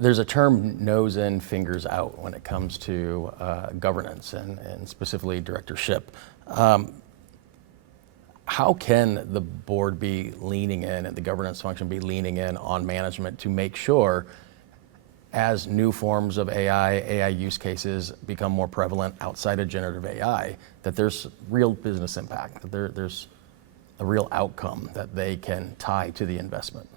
there's a term nose in, fingers out when it comes to governance and specifically directorship. How can the board be leaning in and the governance function be leaning in on management to make sure, as new forms of AI use cases become more prevalent outside of generative AI, that there's real business impact, that there's a real outcome that they can tie to the investment?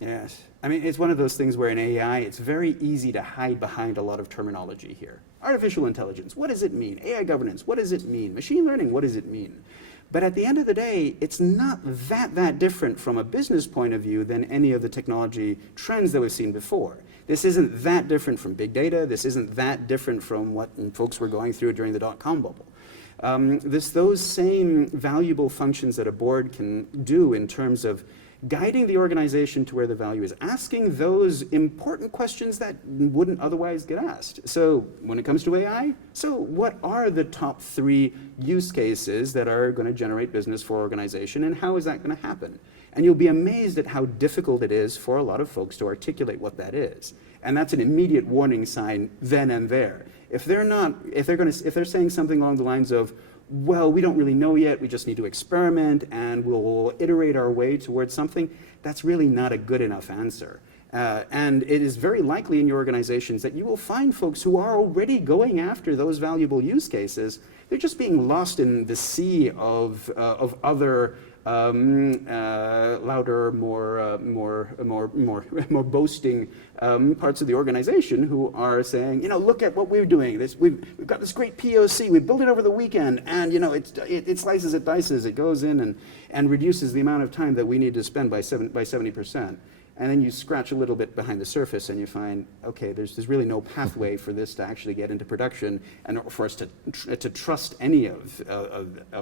Yes. I mean, it's one of those things where in AI, it's very easy to hide behind a lot of terminology here. Artificial intelligence, what does it mean? AI governance, what does it mean? Machine learning, what does it mean? But at the end of the day, it's not that different from a business point of view than any of the technology trends that we've seen before. This isn't that different from big data. This isn't that different from what folks were going through during the dot-com bubble. Those same valuable functions that a board can do in terms of guiding the organization to where the value is, asking those important questions that wouldn't otherwise get asked. So when it comes to AI, so what are the top 3 use cases that are going to generate business for organization, and how is that going to happen? And you'll be amazed at how difficult it is for a lot of folks to articulate what that is. And that's an immediate warning sign then and there. If they're saying something along the lines of, well, we don't really know yet, we just need to experiment and we'll iterate our way towards something, that's really not a good enough answer. And it is very likely in your organizations that you will find folks who are already going after those valuable use cases. They're just being lost in the sea of other louder, more boasting parts of the organization who are saying, look at what we're doing. We've got this great POC. We built it over the weekend, and it slices, it dices, it goes in and reduces the amount of time that we need to spend by 70%. And then you scratch a little bit behind the surface and you find, okay, there's really no pathway for this to actually get into production and for us to trust any of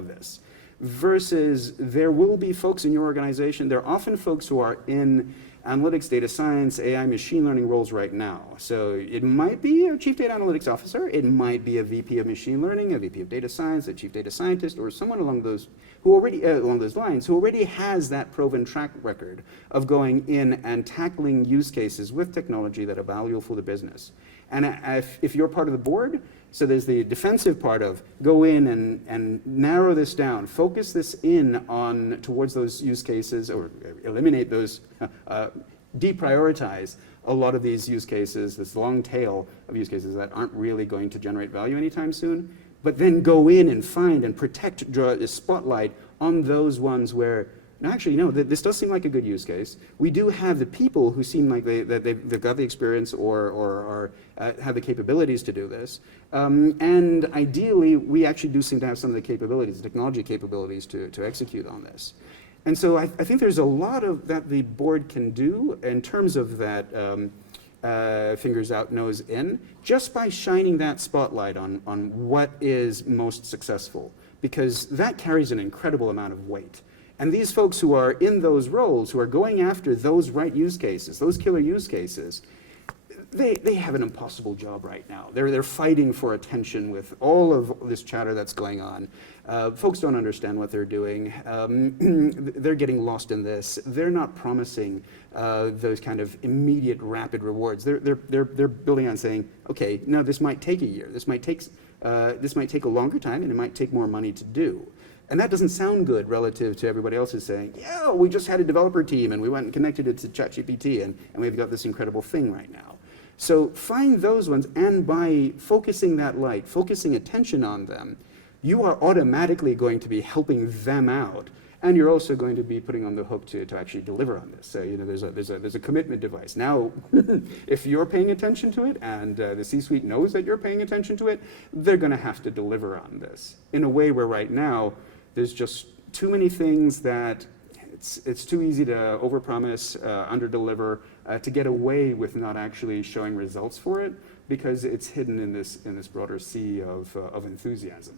this. Versus there will be folks in your organization, there are often folks who are in analytics, data science, AI, machine learning roles right now. So it might be a chief data analytics officer, it might be a VP of machine learning, a VP of data science, a chief data scientist, or someone along those lines who already has that proven track record of going in and tackling use cases with technology that are valuable for the business. And if you're part of the board, so there's the defensive part of go in and narrow this down, focus this in on towards those use cases, or eliminate those, deprioritize a lot of these use cases, this long tail of use cases that aren't really going to generate value anytime soon, but then go in and find and protect, draw a spotlight on those ones where, this does seem like a good use case. We do have the people who seem like they've got the experience or have the capabilities to do this. And ideally, we actually do seem to have some of the capabilities, the technology capabilities to execute on this. And so I think there's a lot of that the board can do in terms of that fingers out, nose in, just by shining that spotlight on what is most successful, because that carries an incredible amount of weight. And these folks who are in those roles, who are going after those right use cases, those killer use cases, they have an impossible job right now. They're fighting for attention with all of this chatter that's going on. Folks don't understand what they're doing. They're getting lost in this. They're not promising those kind of immediate, rapid rewards. They're building on saying, okay, no, this might take a year. This might take a longer time, and it might take more money to do. And that doesn't sound good relative to everybody else who's saying, yeah, we just had a developer team and we went and connected it to ChatGPT and we've got this incredible thing right now. So find those ones, and by focusing that light, focusing attention on them, you are automatically going to be helping them out. And you're also going to be putting on the hook to actually deliver on this. So there's a commitment device. Now, if you're paying attention to it and the C-suite knows that you're paying attention to it, they're going to have to deliver on this in a way where right now, there's just too many things that it's too easy to overpromise, underdeliver, to get away with not actually showing results for it, because it's hidden in this broader sea of enthusiasm.